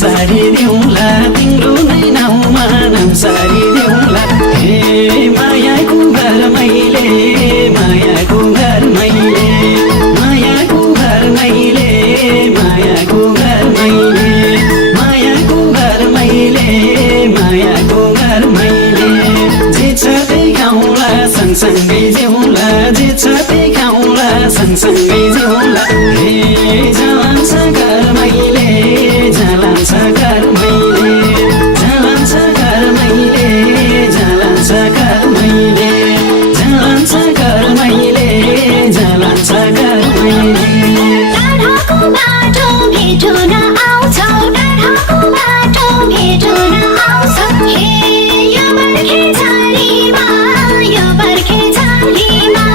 सारी दिउँला तिम्रो नै नाउँमा नाम सारी दिउँला हे मायाको घर मैले मायाको घर मैले मायाको घर मैले मायाको घर मैले मायाको घर मैले मायाको घर मैले जे छ त्यही खाउँला सँगसँगै जिउँला जे छ त्यही खाउँला सँगसँगै जिउँला हे जान्छ घर मैले जान्छ घर मैले जान्छ घर मैले जान्छ घर मैले जान्छ घर मैले जान्छ घर मैले टाढाको बाटो भेट्न आउँछौ टाढाको बाटो भेट्न आउँछौ हे यो बर्खे झरीमा यो बर्खे झरीमा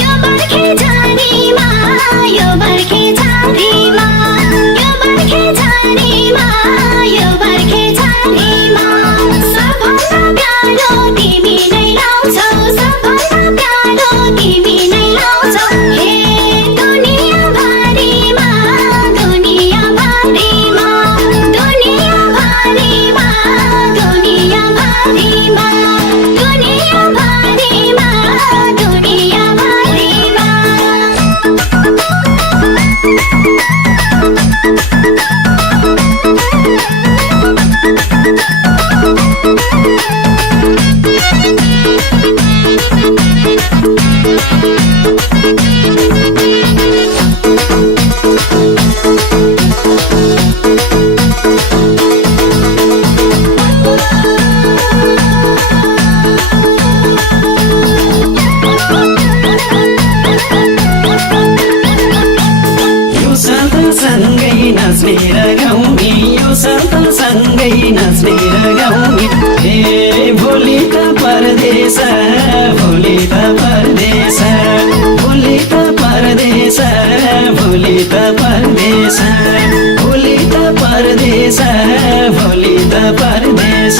यो बर्खे झरीमा यो बर्खे झरीमा यो बर्खे झरीमा यो बर्खे झरीमा सबभन्दा प्यारो तिमी नै लाउँछौ सबभन्दा प्यारो तिमी नै लाउँछौ हे दुनियाँभरिमा दुनियाँभरिमा दुनियाँभरिमा दुनियाँभरिमा दुनियाँभरिमा दुनियाँभरिमा सँगै नाच्ने र गाउने यो साथ सँगै नाच्ने र गाउने हे भोलि त परदेश भोलि त परदेश भोलि त परदेश भोलि त परदेश भोलि त परदेश भोलि त परदेश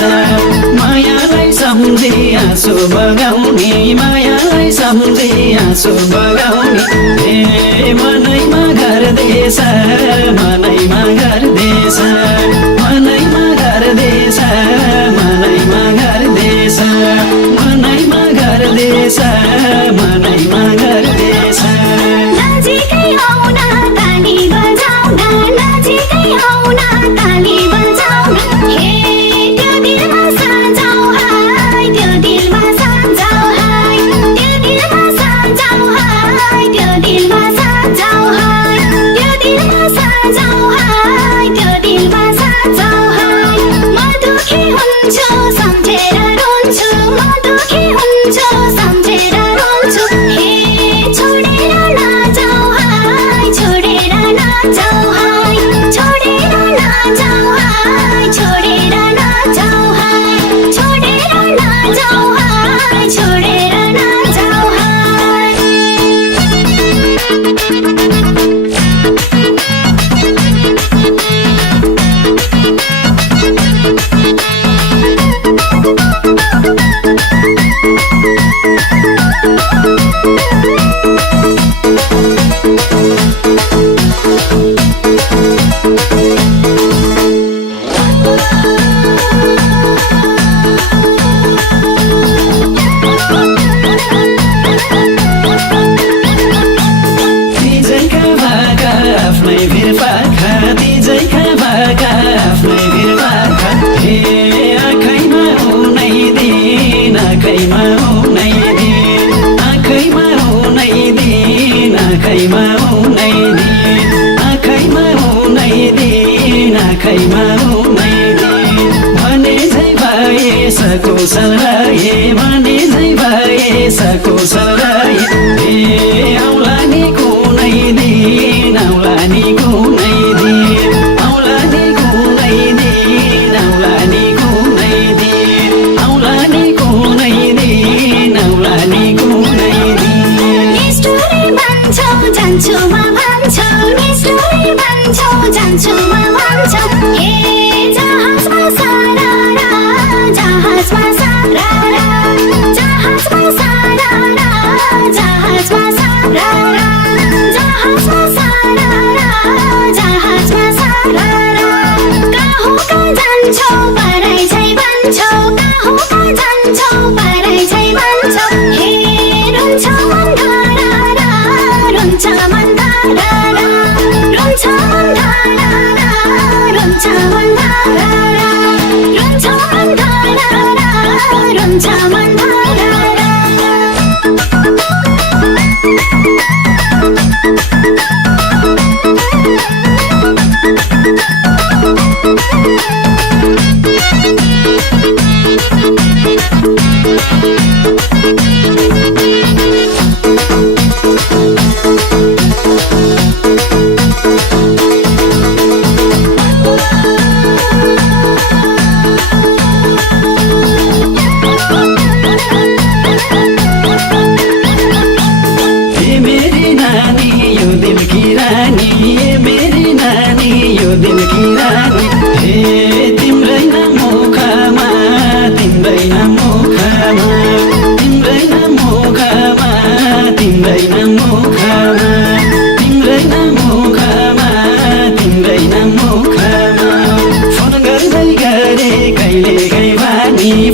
मायालाई सम्झी आँसु बगाउने मायालाई सम्झी आँसु बगाउने हे मनैमा घर देश मनैमा घर देश मनैमा घर देश मनैमा घर देश मनैमा घर देश मनैमा घर देश नजिकै आउन ताली बजाउन नजिकै आउन ताली बजाउन हे त्यो दिलमा सजाऊ हाय त्यो दिलमा सजाऊ हाय त्यो दिलमा सजाऊ हाय त्यो दिलमा सजाऊ हाय त्यो दिलमा सजाऊ हाय त्यो दिलमा सजाऊ हाय म दुखी हुन्छु सम्झेर रोन्छु म दुखी हुन्छु सम्झेर रोन्छु हे छोडेर नजाऊ हाय छोडेर नजाऊ हाय छोडेर नजाऊ हाय छोडेर नजाऊ हाय छोडेर नजाऊ हाय छोडेर नजाऊ हाय तिजैका भाका आफ्नै भिर पाखा तिजैका भाका आफ्नै भिर पाखा हे आँखैमा हुनै दिन आँखैमा हुनै दिन आँखैमा हुनै दिन आँखैमा हुनै दिन आँखैमा हुनै दिन आँखैमा हुनै दिन भने झै भए सकुशल रहे भने झै भए सकुशल रहे हे आउला नि कुनै दिन आउला नि कुनै दिन आउला नि कुनै दिन आउला नि कुनै दिन आउला नि कुनै दिन आउला नि कुनै दिन धारा रुन्छ मन धारा रुन्छ मन धारा रुन्छ मन धारा रुन्छ मन धारा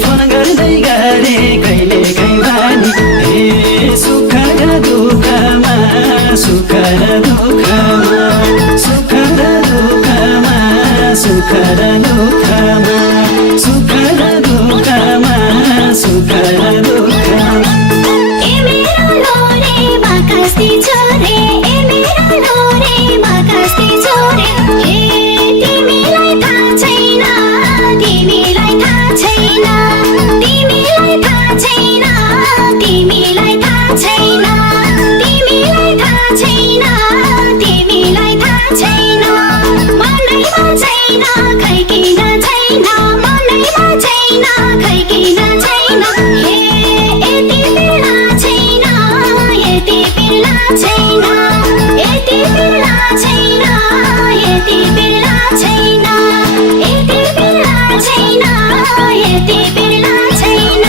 फोन गर्दै गरे कहिले कैवानी हे सुख र दुःखमा सुख र दुःखमा सुख र दुःखमा सुख र दुःखमा सुख र दुःखमा सुख र दुःखमा ए मेरो लोरे बाकस्ती छोरे ए मेरो लोरे बाकस्ती छोरे हे तिमीलाई थाहा छैन तिमीलाई थाहा छैन तिमीलाई थाहा छैन तिमीलाई थाहा छैन तिमीलाई थाहा छैन तिमीलाई थाहा छैन मनैमा छैन खै किन छैन मनैमा छैन खै किन छैन हे यति बेला छैन यति बेला छैन यति बेला छैन यति बेला छैन यति बेला छैन यति बेला छैन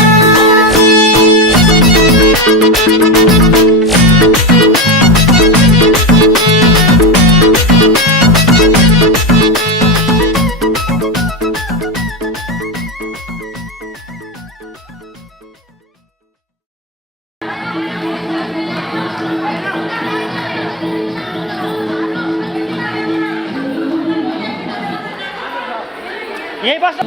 यही बस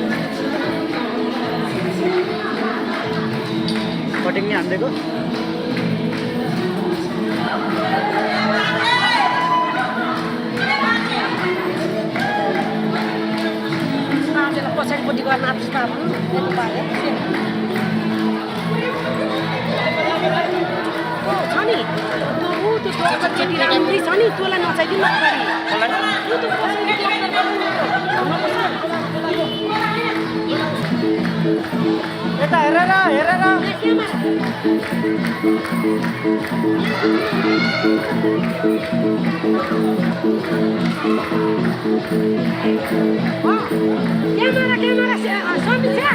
कटिङ नि हान्दिएको पछाडिपट्टि गर्न आँट्छ त छ नि त्यो केटी राम्रै छ नि तँलाई नचाइदिनु यता हेरेर हेरेर क्यामेरा समीक्षा